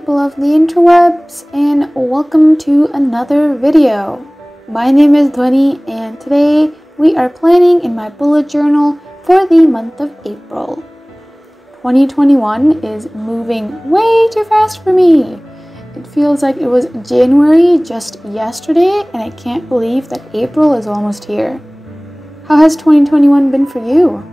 people of the interwebs, and welcome to another video. My name is Dhwani, and today we are planning in my bullet journal for the month of April. 2021 is moving way too fast for me. It feels like it was January just yesterday, and I can't believe that April is almost here. How has 2021 been for you?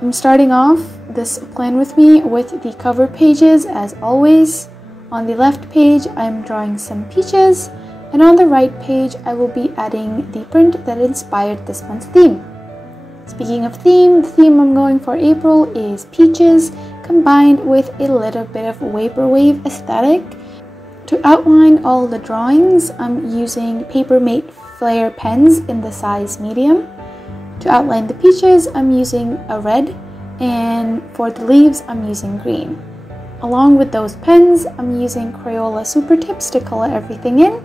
I'm starting off this plan with me with the cover pages as always. On the left page, I'm drawing some peaches, and on the right page, I will be adding the print that inspired this month's theme. Speaking of theme, the theme I'm going for April is peaches combined with a little bit of vaporwave aesthetic. To outline all the drawings, I'm using Papermate Flare pens in the size medium. To outline the peaches, I'm using a red, and for the leaves, I'm using green. Along with those pens, I'm using Crayola Super Tips to color everything in,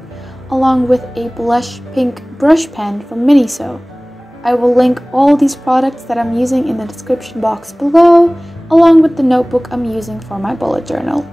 along with a blush pink brush pen from Miniso. I will link all these products that I'm using in the description box below, along with the notebook I'm using for my bullet journal.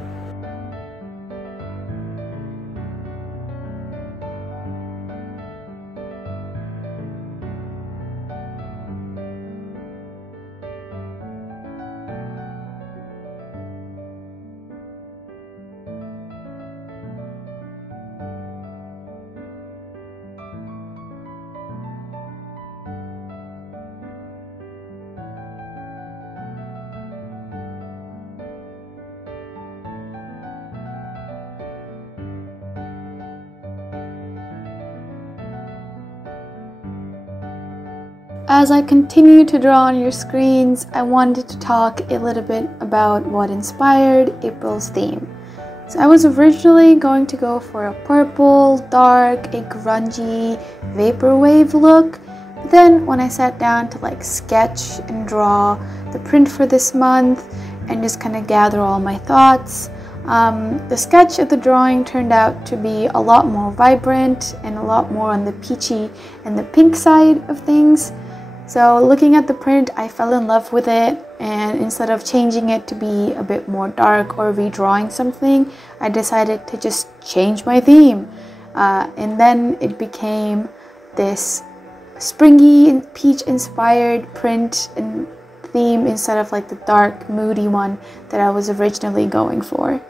As I continue to draw on your screens, I wanted to talk a little bit about what inspired April's theme. So I was originally going to go for a purple, dark, a grungy, vaporwave look. But then when I sat down to sketch and draw the print for this month and just kind of gather all my thoughts, the sketch of the drawing turned out to be a lot more vibrant and a lot more on the peachy and the pink side of things. So looking at the print, I fell in love with it, and instead of changing it to be a bit more dark or redrawing something, I decided to just change my theme. And then it became this springy, peach-inspired print and theme instead of the dark, moody one that I was originally going for.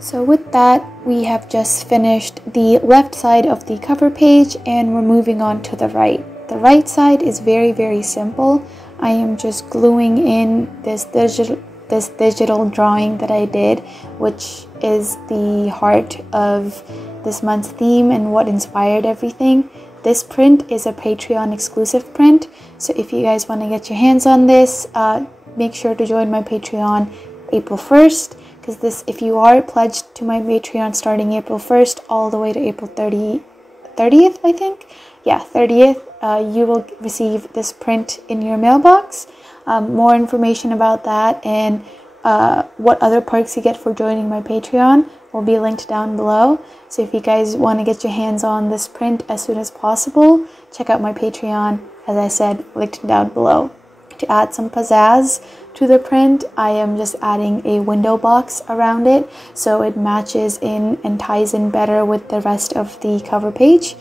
So with that, we have just finished the left side of the cover page and we're moving on to the right. The right side is very simple. I am just gluing in this digital drawing that I did, which is the heart of this month's theme and what inspired everything. This print is a Patreon exclusive print, so if you guys want to get your hands on this, make sure to join my Patreon April 1st, because this, if you are pledged to my Patreon starting April 1st all the way to April 30th, I think. Yeah, 30th, you will receive this print in your mailbox. More information about that and what other perks you get for joining my Patreon will be linked down below. So if you guys want to get your hands on this print as soon as possible, check out my Patreon, as I said, linked down below. To add some pizzazz to the print, I am just adding a window box around it so it matches in and ties in better with the rest of the cover page.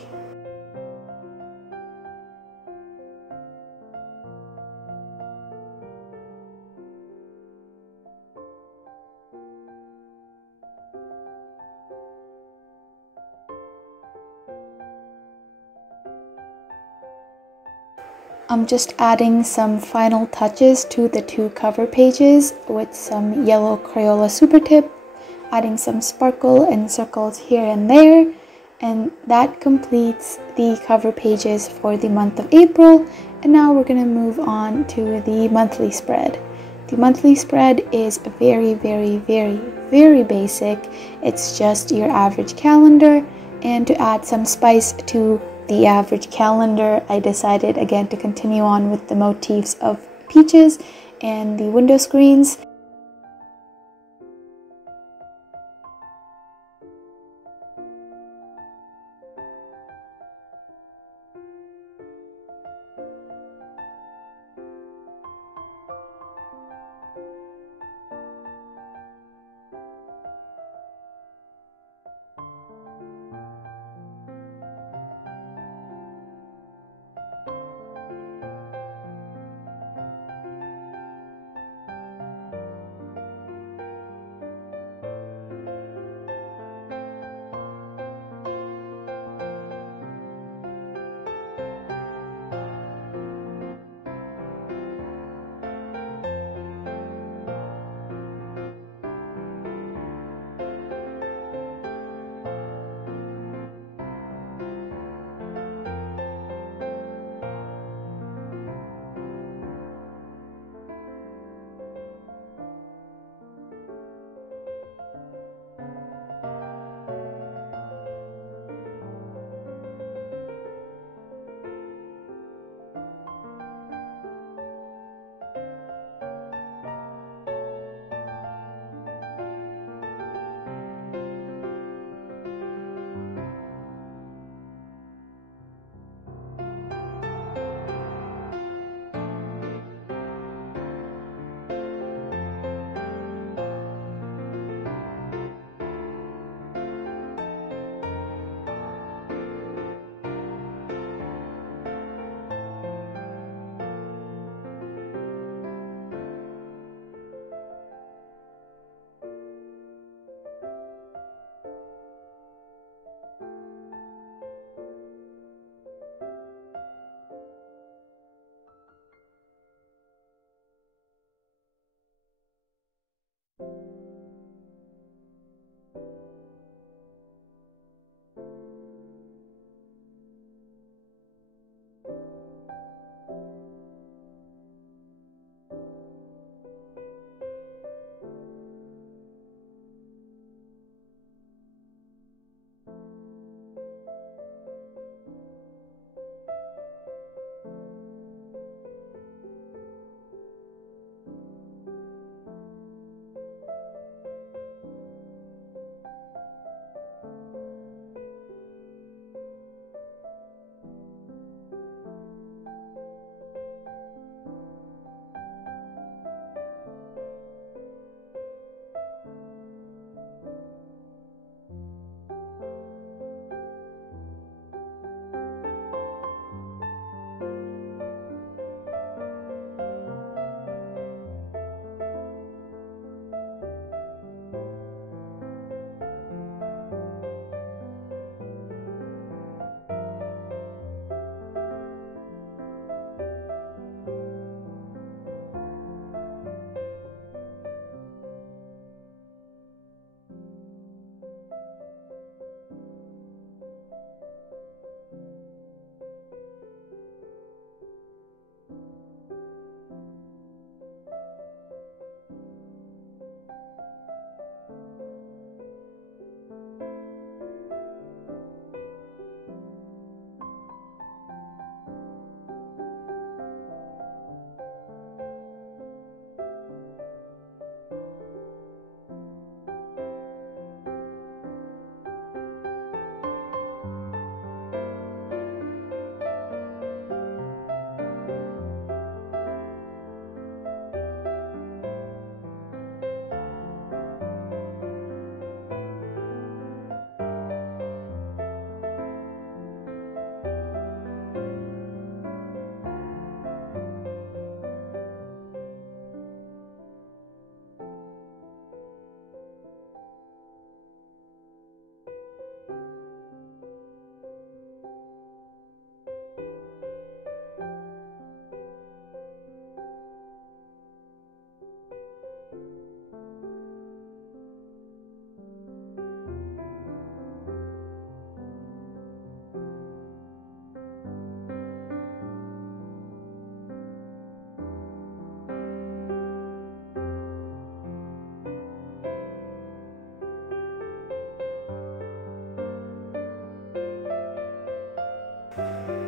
I'm just adding some final touches to the two cover pages with some yellow Crayola Super Tip, adding some sparkle and circles here and there, and that completes the cover pages for the month of April. And now we're going to move on to the monthly spread. The monthly spread is very basic. It's just your average calendar, and to add some spice to the average calendar, I decided again to continue on with the motifs of peaches and the window screens.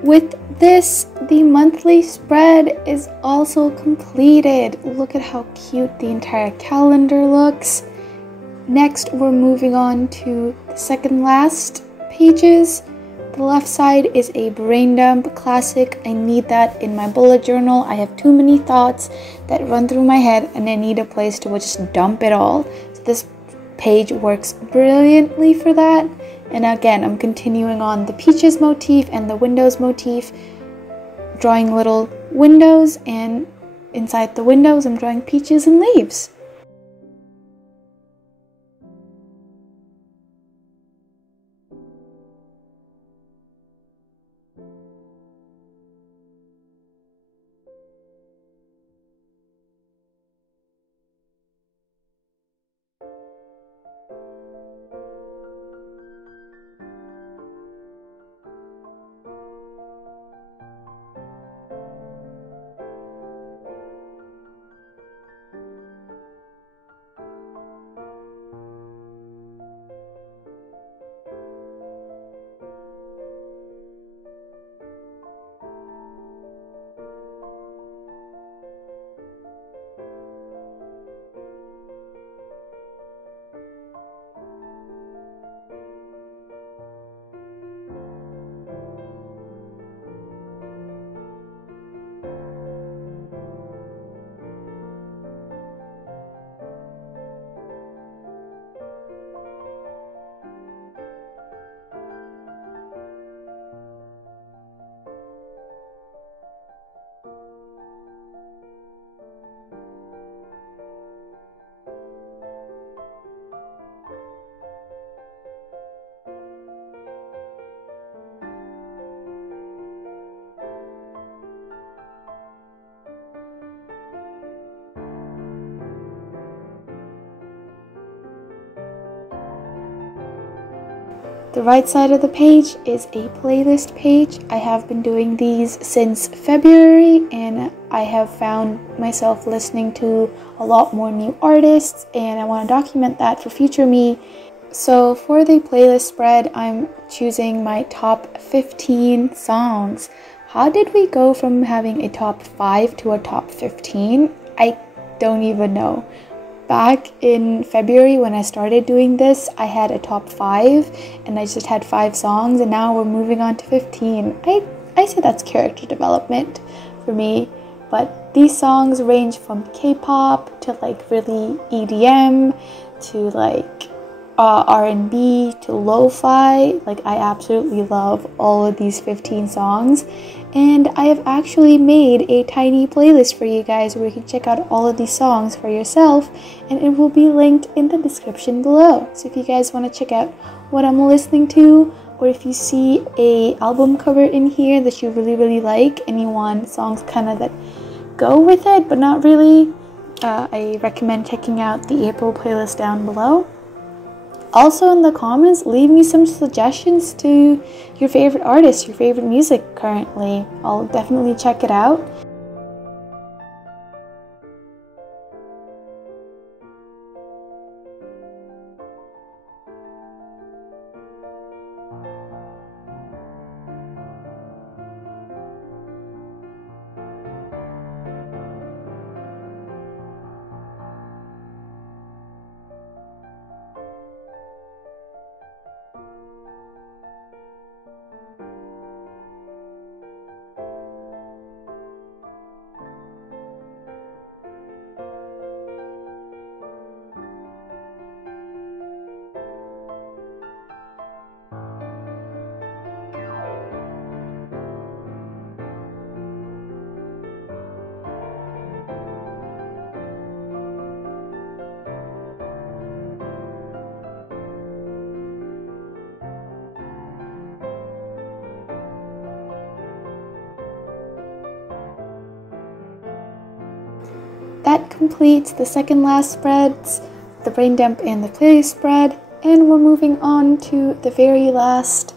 With this, the monthly spread is also completed. Look at how cute the entire calendar looks. Next, we're moving on to the second last pages. The left side is a brain dump classic. I need that in my bullet journal. I have too many thoughts that run through my head and I need a place to just dump it all. So this page works brilliantly for that. And again, I'm continuing on the peaches motif and the windows motif, drawing little windows, and inside the windows I'm drawing peaches and leaves. The right side of the page is a playlist page. I have been doing these since February and I have found myself listening to a lot more new artists and I want to document that for future me. So for the playlist spread, I'm choosing my top 15 songs. How did we go from having a top 5 to a top 15? I don't even know. Back in February when I started doing this, I had a top 5 and I just had 5 songs, and now we're moving on to 15. I say that's character development for me, but these songs range from K-pop to like really EDM to like R&B to lo-fi. Like I absolutely love all of these 15 songs. And I have actually made a tiny playlist for you guys where you can check out all of these songs for yourself, and it will be linked in the description below. So if you guys want to check out what I'm listening to, or if you see a album cover in here that you really like and you want songs kind of that go with it but not really, I recommend checking out the April playlist down below. Also in the comments, leave me some suggestions to your favorite artists, your favorite music currently. I'll definitely check it out. That completes the second last spreads, the brain dump and the playlist spread, and we're moving on to the very last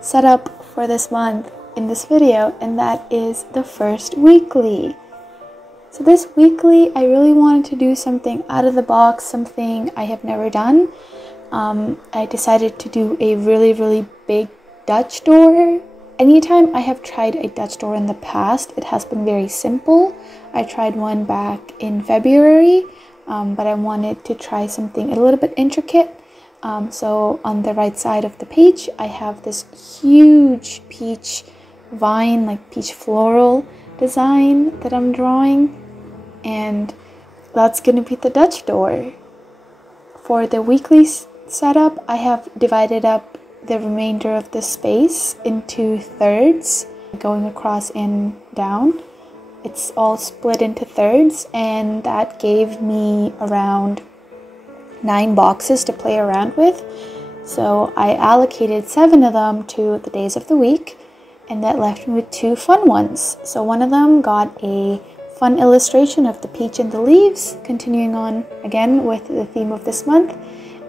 setup for this month in this video, and that is the first weekly. So this weekly, I really wanted to do something out of the box, something I have never done. I decided to do a really big Dutch door. anytime I have tried a Dutch door in the past, it has been very simple. I tried one back in February, but I wanted to try something a little bit intricate. So on the right side of the page, I have this huge peach vine, like peach floral design that I'm drawing, and that's gonna be the Dutch door. For the weekly setup, I have divided up the remainder of the space into thirds, going across and down. It's all split into thirds, and that gave me around 9 boxes to play around with. So I allocated 7 of them to the days of the week, and that left me with 2 fun ones. So one of them got a fun illustration of the peach and the leaves, continuing on again with the theme of this month.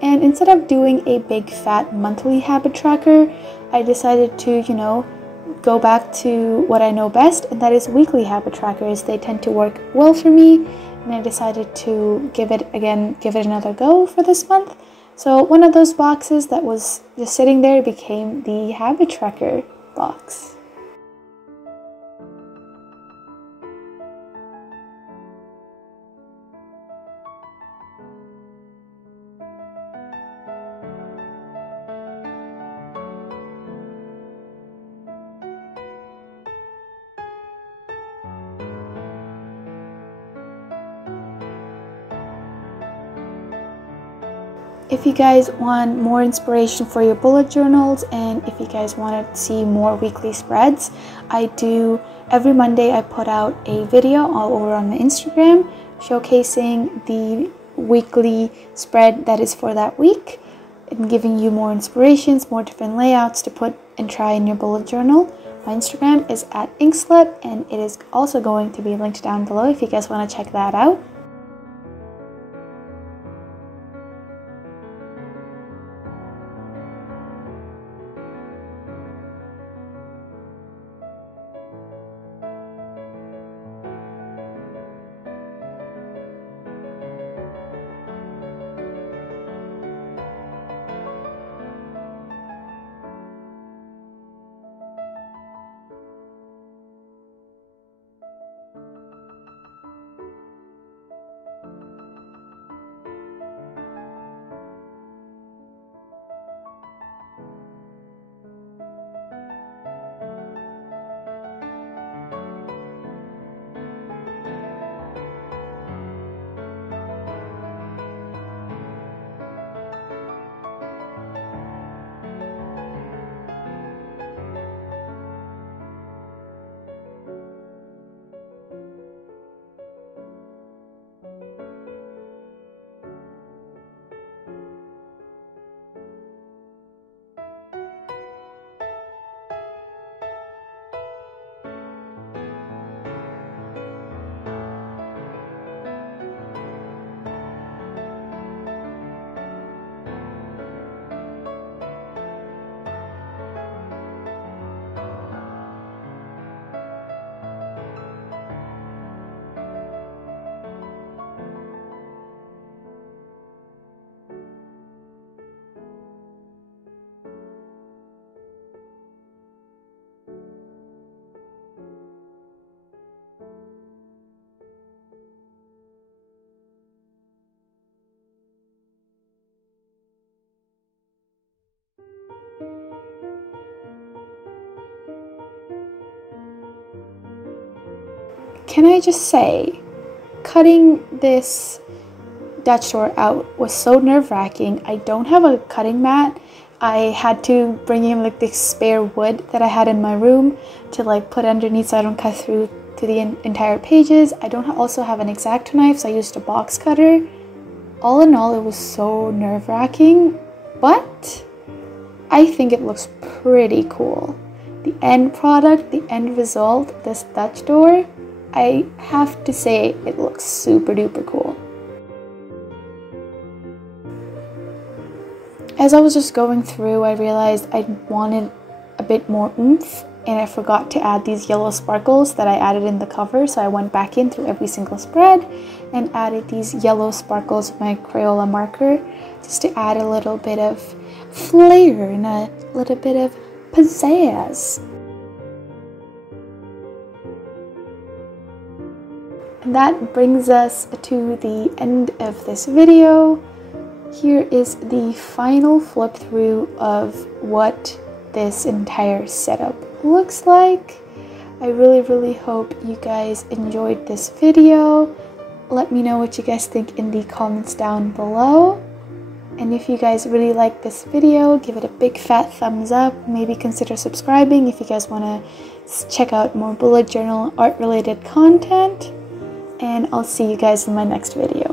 And instead of doing a big fat monthly habit tracker, I decided to, go back to what I know best, and that is weekly habit trackers. They tend to work well for me, and I decided to give it another go for this month. So one of those boxes that was just sitting there became the habit tracker box. If you guys want more inspiration for your bullet journals, and if you guys want to see more weekly spreads, every Monday I put out a video all over on my Instagram showcasing the weekly spread that is for that week and giving you more inspirations, more different layouts to put and try in your bullet journal. My Instagram is @inkslut, and it is also going to be linked down below if you guys want to check that out. Can I just say, cutting this Dutch door out was so nerve-wracking. I don't have a cutting mat. I had to bring in like this spare wood that I had in my room to like put underneath so I don't cut through to the entire pages. I don't also have an X-Acto knife, so I used a box cutter. All in all, it was so nerve-wracking, but I think it looks pretty cool. The end product, the end result, this Dutch door, I have to say it looks super duper cool. As I was just going through, I realized I wanted a bit more oomph, and I forgot to add these yellow sparkles that I added in the cover, so I went back in through every single spread and added these yellow sparkles with my Crayola marker just to add a little bit of flair and a little bit of pizzazz. And that brings us to the end of this video. Here is the final flip through of what this entire setup looks like. I really hope you guys enjoyed this video. Let me know what you guys think in the comments down below. And if you guys really like this video, give it a big fat thumbs up. Maybe consider subscribing if you guys want to check out more bullet journal art related content. And I'll see you guys in my next video.